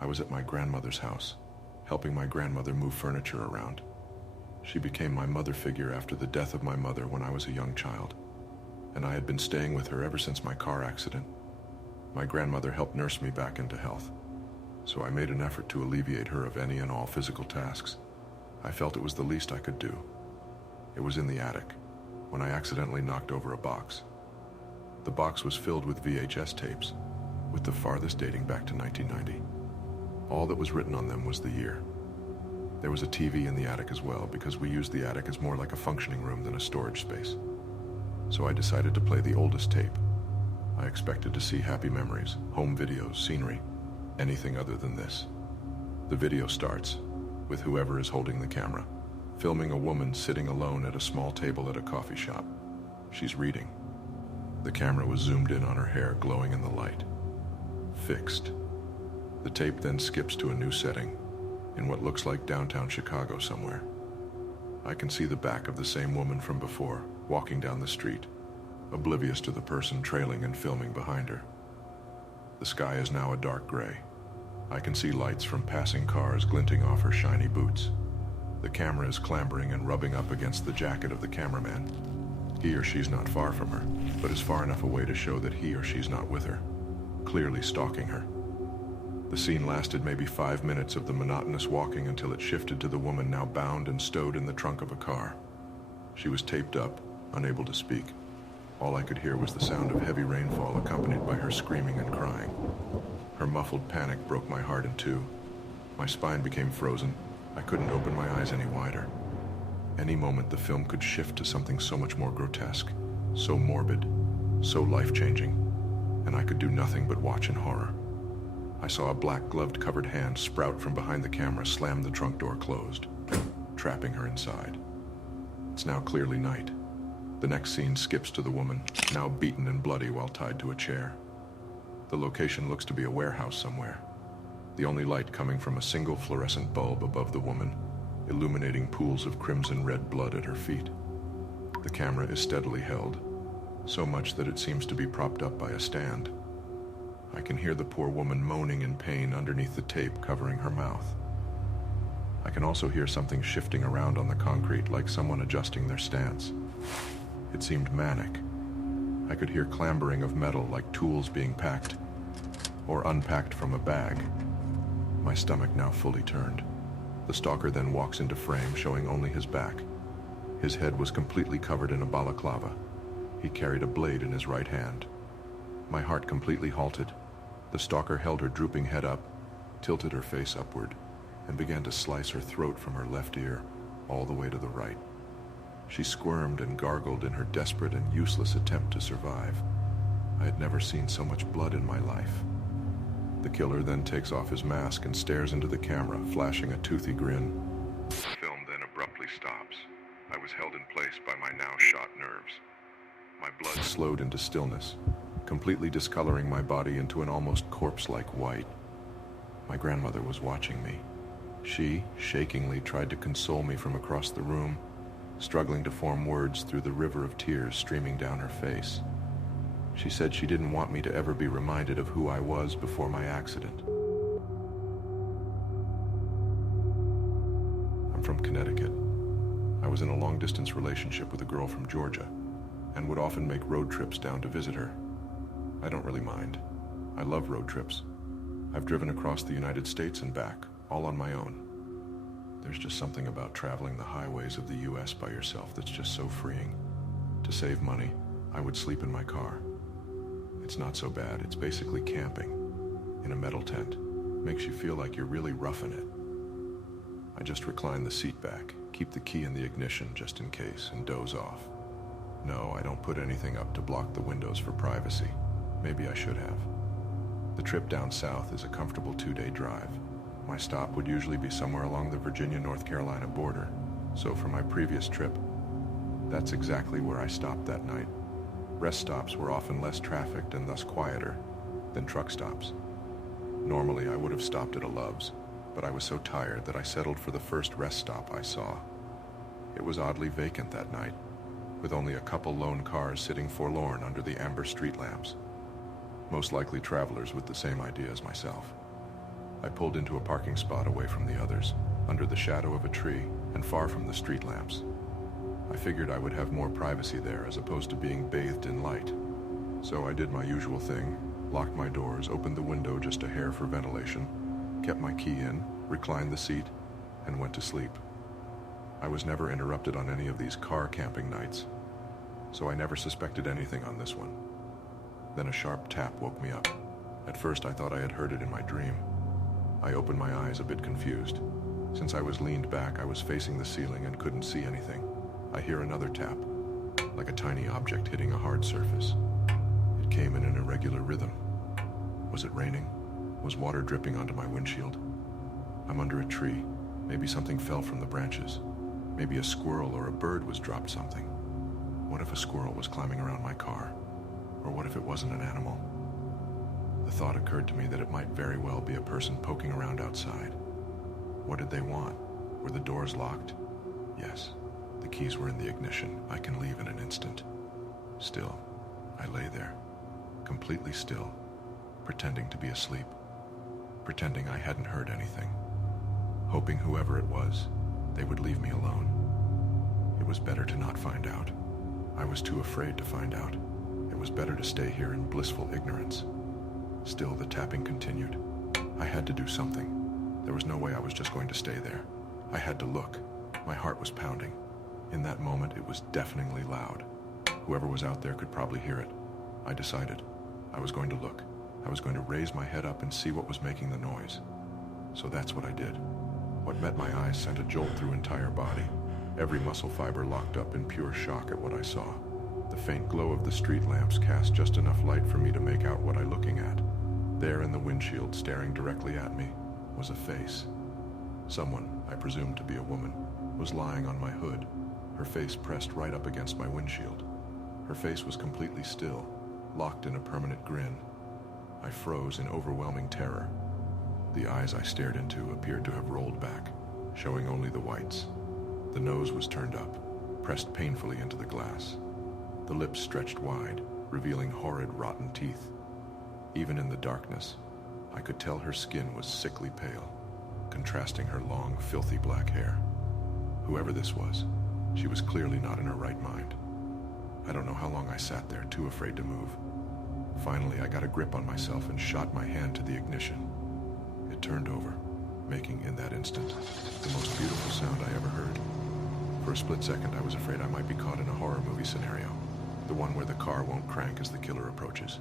I was at my grandmother's house, helping my grandmother move furniture around. She became my mother figure after the death of my mother when I was a young child, and I had been staying with her ever since my car accident. My grandmother helped nurse me back into health, so I made an effort to alleviate her of any and all physical tasks. I felt it was the least I could do. It was in the attic, when I accidentally knocked over a box. The box was filled with VHS tapes, with the farthest dating back to 1990. All that was written on them was the year. There was a TV in the attic as well, because we used the attic as more like a functioning room than a storage space. So I decided to play the oldest tape. I expected to see happy memories, home videos, scenery, anything other than this. The video starts with whoever is holding the camera, filming a woman sitting alone at a small table at a coffee shop. She's reading. The camera was zoomed in on her hair glowing in the light. Fixed. The tape then skips to a new setting, in what looks like downtown Chicago somewhere. I can see the back of the same woman from before, walking down the street, oblivious to the person trailing and filming behind her. The sky is now a dark gray. I can see lights from passing cars glinting off her shiny boots. The camera is clambering and rubbing up against the jacket of the cameraman. He or she's not far from her, but is far enough away to show that he or she's not with her, clearly stalking her. The scene lasted maybe 5 minutes of the monotonous walking until it shifted to the woman now bound and stowed in the trunk of a car. She was taped up, unable to speak. All I could hear was the sound of heavy rainfall accompanied by her screaming and crying. Her muffled panic broke my heart in two. My spine became frozen. I couldn't open my eyes any wider. Any moment the film could shift to something so much more grotesque, so morbid, so life-changing, and I could do nothing but watch in horror. I saw a black-gloved covered hand sprout from behind the camera, slam the trunk door closed, trapping her inside. It's now clearly night. The next scene skips to the woman, now beaten and bloody while tied to a chair. The location looks to be a warehouse somewhere. The only light coming from a single fluorescent bulb above the woman, illuminating pools of crimson red blood at her feet. The camera is steadily held, so much that it seems to be propped up by a stand. I can hear the poor woman moaning in pain underneath the tape covering her mouth. I can also hear something shifting around on the concrete, like someone adjusting their stance. It seemed manic. I could hear clambering of metal like tools being packed or unpacked from a bag. My stomach now fully turned. The stalker then walks into frame, showing only his back. His head was completely covered in a balaclava. He carried a blade in his right hand. My heart completely halted. The stalker held her drooping head up, tilted her face upward, and began to slice her throat from her left ear all the way to the right. She squirmed and gargled in her desperate and useless attempt to survive. I had never seen so much blood in my life. The killer then takes off his mask and stares into the camera, flashing a toothy grin. The film then abruptly stops. I was held in place by my now shot nerves. My blood slowed into stillness, completely discoloring my body into an almost corpse-like white. My grandmother was watching me. She, shakingly, tried to console me from across the room, struggling to form words through the river of tears streaming down her face. She said she didn't want me to ever be reminded of who I was before my accident. I'm from Connecticut. I was in a long-distance relationship with a girl from Georgia, and would often make road trips down to visit her. I don't really mind. I love road trips. I've driven across the United States and back, all on my own. There's just something about traveling the highways of the US by yourself that's just so freeing. To save money, I would sleep in my car. It's not so bad. It's basically camping in a metal tent. Makes you feel like you're really roughing it. I just recline the seat back, keep the key in the ignition just in case, and doze off. No, I don't put anything up to block the windows for privacy. Maybe I should have. The trip down south is a comfortable 2-day drive. My stop would usually be somewhere along the Virginia-North Carolina border, so for my previous trip, that's exactly where I stopped that night. Rest stops were often less trafficked and thus quieter than truck stops. Normally I would have stopped at a Love's, but I was so tired that I settled for the first rest stop I saw. It was oddly vacant that night, with only a couple lone cars sitting forlorn under the amber street lamps. Most likely travelers with the same idea as myself. I pulled into a parking spot away from the others, under the shadow of a tree and far from the street lamps. I figured I would have more privacy there as opposed to being bathed in light. So I did my usual thing, locked my doors, opened the window just a hair for ventilation, kept my key in, reclined the seat, and went to sleep. I was never interrupted on any of these car camping nights, so I never suspected anything on this one. Then a sharp tap woke me up. At first I thought I had heard it in my dream. I opened my eyes a bit confused. Since I was leaned back, I was facing the ceiling and couldn't see anything. I hear another tap, like a tiny object hitting a hard surface. It came in an irregular rhythm. Was it raining? Was water dripping onto my windshield? I'm under a tree. Maybe something fell from the branches. Maybe a squirrel or a bird was dropped something. What if a squirrel was climbing around my car? Or what if it wasn't an animal? The thought occurred to me that it might very well be a person poking around outside. What did they want? Were the doors locked? Yes. The keys were in the ignition. I can leave in an instant. Still, I lay there, completely still, pretending to be asleep, pretending I hadn't heard anything, hoping whoever it was, they would leave me alone. It was better to not find out. I was too afraid to find out. It was better to stay here in blissful ignorance. Still, the tapping continued. I had to do something. There was no way I was just going to stay there. I had to look. My heart was pounding. In that moment, it was deafeningly loud. Whoever was out there could probably hear it. I decided. I was going to look. I was going to raise my head up and see what was making the noise. So that's what I did. What met my eyes sent a jolt through entire body. Every muscle fiber locked up in pure shock at what I saw. The faint glow of the street lamps cast just enough light for me to make out what I'm looking at. There in the windshield, staring directly at me, was a face. Someone, I presumed to be a woman, was lying on my hood, her face pressed right up against my windshield. Her face was completely still, locked in a permanent grin. I froze in overwhelming terror. The eyes I stared into appeared to have rolled back, showing only the whites. The nose was turned up, pressed painfully into the glass. The lips stretched wide, revealing horrid, rotten teeth. Even in the darkness, I could tell her skin was sickly pale, contrasting her long, filthy black hair. Whoever this was, she was clearly not in her right mind. I don't know how long I sat there, too afraid to move. Finally, I got a grip on myself and shot my hand to the ignition. It turned over, making, in that instant, the most beautiful sound I ever heard. For a split second, I was afraid I might be caught in a horror movie scenario, the one where the car won't crank as the killer approaches.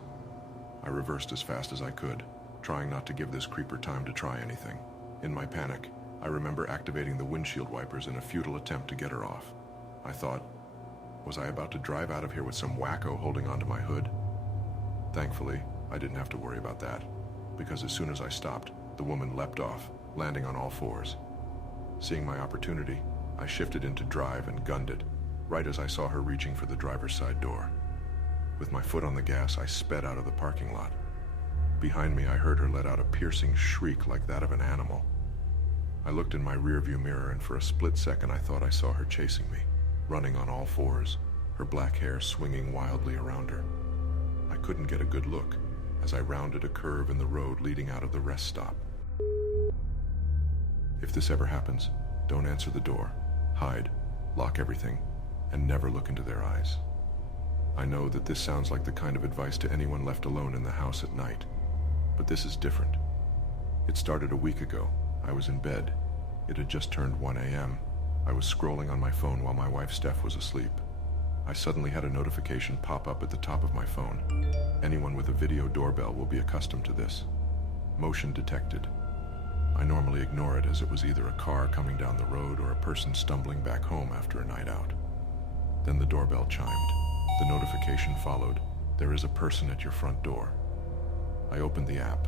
I reversed as fast as I could, trying not to give this creeper time to try anything. In my panic, I remember activating the windshield wipers in a futile attempt to get her off. I thought, was I about to drive out of here with some wacko holding onto my hood? Thankfully, I didn't have to worry about that, because as soon as I stopped, the woman leapt off, landing on all fours. Seeing my opportunity, I shifted into drive and gunned it, right as I saw her reaching for the driver's side door. With my foot on the gas, I sped out of the parking lot. Behind me, I heard her let out a piercing shriek like that of an animal. I looked in my rearview mirror, and for a split second I thought I saw her chasing me, running on all fours, her black hair swinging wildly around her. I couldn't get a good look as I rounded a curve in the road leading out of the rest stop. If this ever happens, don't answer the door, hide, lock everything, and never look into their eyes. I know that this sounds like the kind of advice to anyone left alone in the house at night, but this is different. It started a week ago. I was in bed. It had just turned 1 a.m. I was scrolling on my phone while my wife Steph was asleep. I suddenly had a notification pop up at the top of my phone. Anyone with a video doorbell will be accustomed to this. Motion detected. I normally ignore it as it was either a car coming down the road or a person stumbling back home after a night out. Then the doorbell chimed. The notification followed. There is a person at your front door. I opened the app.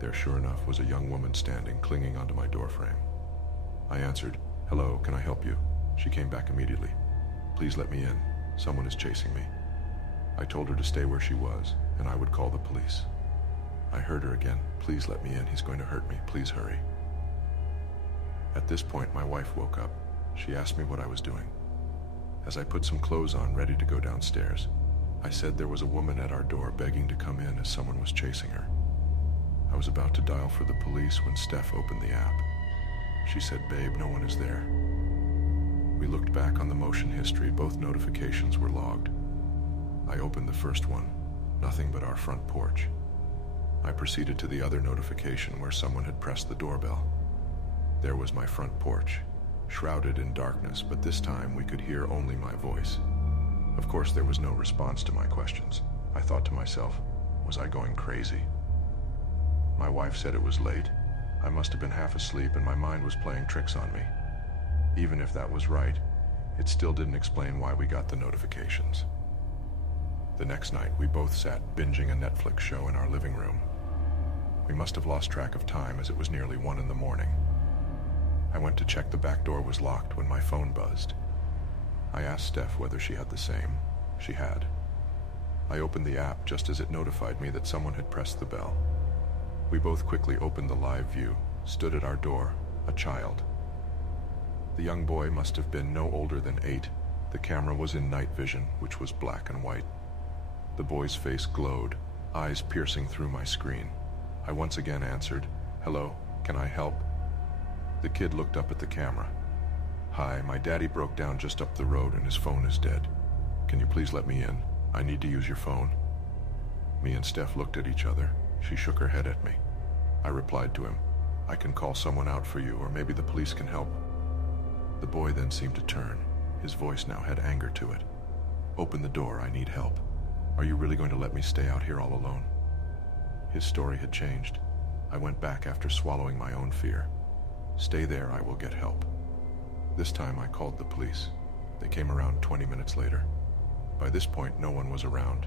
There, sure enough, was a young woman standing, clinging onto my doorframe. I answered, "Hello, can I help you?" She came back immediately. "Please let me in. Someone is chasing me." I told her to stay where she was, and I would call the police. I heard her again. "Please let me in. He's going to hurt me. Please hurry." At this point, my wife woke up. She asked me what I was doing. As I put some clothes on, ready to go downstairs, I said there was a woman at our door begging to come in as someone was chasing her. I was about to dial for the police when Steph opened the app. She said, "Babe, no one is there." We looked back on the motion history. Both notifications were logged. I opened the first one, nothing but our front porch. I proceeded to the other notification where someone had pressed the doorbell. There was my front porch, shrouded in darkness, but this time we could hear only my voice. Of course, there was no response to my questions. I thought to myself, was I going crazy? My wife said it was late. I must have been half asleep and my mind was playing tricks on me. Even if that was right, it still didn't explain why we got the notifications. The next night, we both sat binging a Netflix show in our living room. We must have lost track of time as it was nearly 1 in the morning. I went to check the back door was locked when my phone buzzed. I asked Steph whether she had the same. She had. I opened the app just as it notified me that someone had pressed the bell. We both quickly opened the live view, stood at our door, a child. The young boy must have been no older than 8. The camera was in night vision, which was black and white. The boy's face glowed, eyes piercing through my screen. I once again answered, "Hello, can I help?" The kid looked up at the camera. "Hi, my daddy broke down just up the road and his phone is dead. Can you please let me in? I need to use your phone." Me and Steph looked at each other. She shook her head at me. I replied to him, "I can call someone out for you, or maybe the police can help." The boy then seemed to turn. His voice now had anger to it. "Open the door, I need help. Are you really going to let me stay out here all alone?" His story had changed. I went back after swallowing my own fear. "Stay there, I will get help." This time I called the police. They came around 20 minutes later. By this point, no one was around.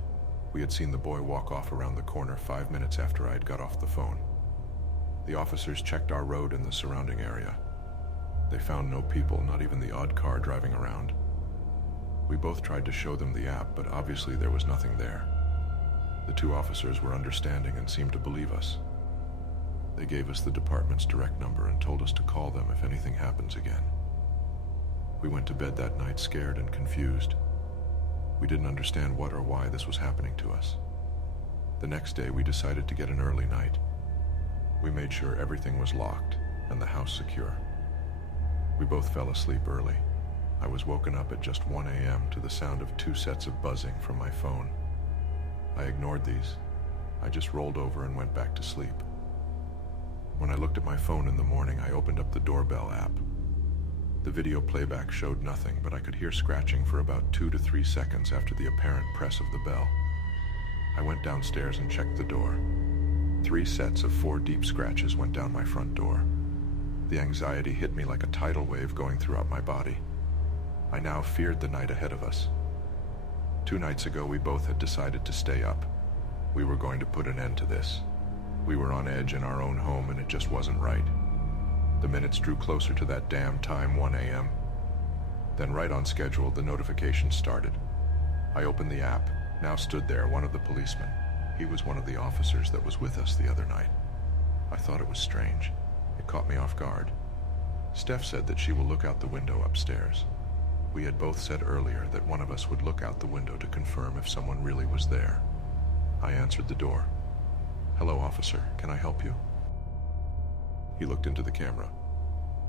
We had seen the boy walk off around the corner 5 minutes after I had got off the phone. The officers checked our road and the surrounding area. They found no people, not even the odd car driving around. We both tried to show them the app, but obviously there was nothing there. The 2 officers were understanding and seemed to believe us. They gave us the department's direct number and told us to call them if anything happens again. We went to bed that night scared and confused. We didn't understand what or why this was happening to us. The next day, we decided to get an early night. We made sure everything was locked and the house secure. We both fell asleep early. I was woken up at just 1 a.m. to the sound of 2 sets of buzzing from my phone. I ignored these. I just rolled over and went back to sleep. When I looked at my phone in the morning, I opened up the doorbell app. The video playback showed nothing, but I could hear scratching for about 2 to 3 seconds after the apparent press of the bell. I went downstairs and checked the door. 3 sets of 4 deep scratches went down my front door. The anxiety hit me like a tidal wave going throughout my body. I now feared the night ahead of us. 2 nights ago, we both had decided to stay up. We were going to put an end to this. We were on edge in our own home, and it just wasn't right. The minutes drew closer to that damn time, 1 a.m. Then right on schedule, the notification started. I opened the app. Now stood there one of the policemen. He was one of the officers that was with us the other night. I thought it was strange. It caught me off guard. Steph said that she will look out the window upstairs. We had both said earlier that one of us would look out the window to confirm if someone really was there. I answered the door. "Hello, officer. Can I help you?" He looked into the camera.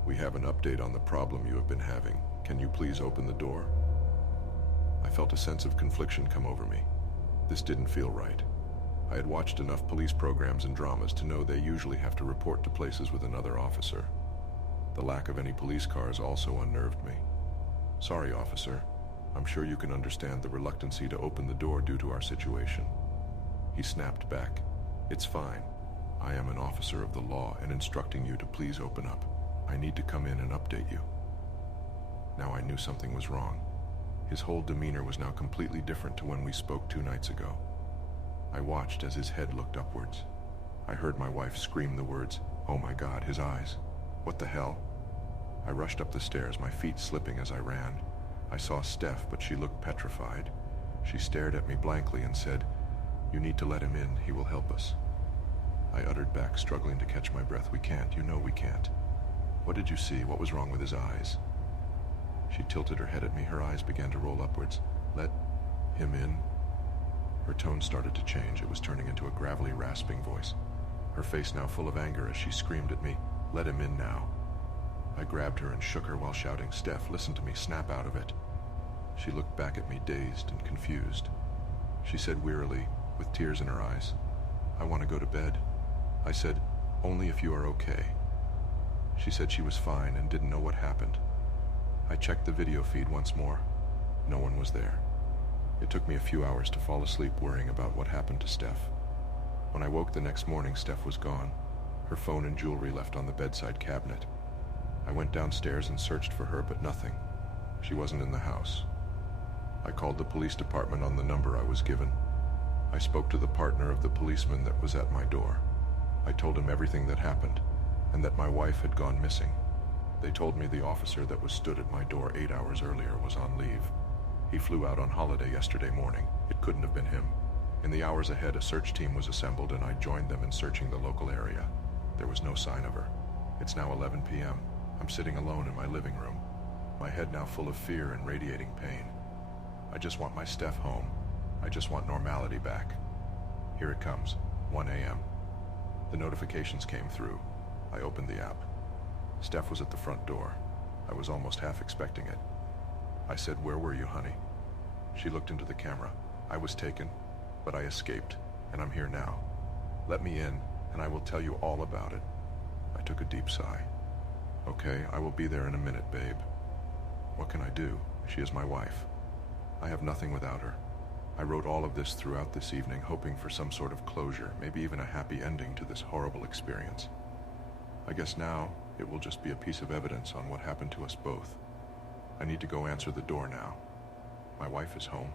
"We have an update on the problem you have been having. Can you please open the door?" I felt a sense of confliction come over me. This didn't feel right. I had watched enough police programs and dramas to know they usually have to report to places with another officer. The lack of any police cars also unnerved me. "Sorry, officer. I'm sure you can understand the reluctancy to open the door due to our situation." He snapped back. "It's fine. I am an officer of the law and instructing you to please open up. I need to come in and update you." Now I knew something was wrong. His whole demeanor was now completely different to when we spoke 2 nights ago. I watched as his head looked upwards. I heard my wife scream the words, "Oh my God, his eyes. What the hell?" I rushed up the stairs, my feet slipping as I ran. I saw Steph, but she looked petrified. She stared at me blankly and said, "You need to let him in. He will help us." I uttered back, struggling to catch my breath, "We can't. You know we can't." "What did you see? What was wrong with his eyes?" She tilted her head at me. Her eyes began to roll upwards. "Let him in?" Her tone started to change. It was turning into a gravelly, rasping voice. her face now full of anger as she screamed at me, "Let him in now." I grabbed her and shook her while shouting, "Steph, listen to me, snap out of it." She looked back at me, dazed and confused. She said wearily, with tears in her eyes, "I want to go to bed." I said, "Only if you are okay." She said she was fine and didn't know what happened. I checked the video feed once more. No one was there. It took me a few hours to fall asleep worrying about what happened to Steph. When I woke the next morning, Steph was gone, her phone and jewelry left on the bedside cabinet. I went downstairs and searched for her, but nothing. She wasn't in the house. I called the police department on the number I was given. I spoke to the partner of the policeman that was at my door. I told him everything that happened, and that my wife had gone missing. They told me the officer that was stood at my door 8 hours earlier was on leave. He flew out on holiday yesterday morning. It couldn't have been him. In the hours ahead, a search team was assembled, and I joined them in searching the local area. There was no sign of her. It's now 11 p.m. I'm sitting alone in my living room, my head now full of fear and radiating pain. I just want my Steph home. I just want normality back. Here it comes, 1 a.m. The notifications came through. I opened the app. Steph was at the front door. I was almost half expecting it. I said, "Where were you, honey?" She looked into the camera. "I was taken, but I escaped, and I'm here now. Let me in, and I will tell you all about it." I took a deep sigh. "Okay, I will be there in a minute, babe." What can I do? She is my wife. I have nothing without her. I wrote all of this throughout this evening, hoping for some sort of closure, maybe even a happy ending to this horrible experience. I guess now it will just be a piece of evidence on what happened to us both. I need to go answer the door now. My wife is home.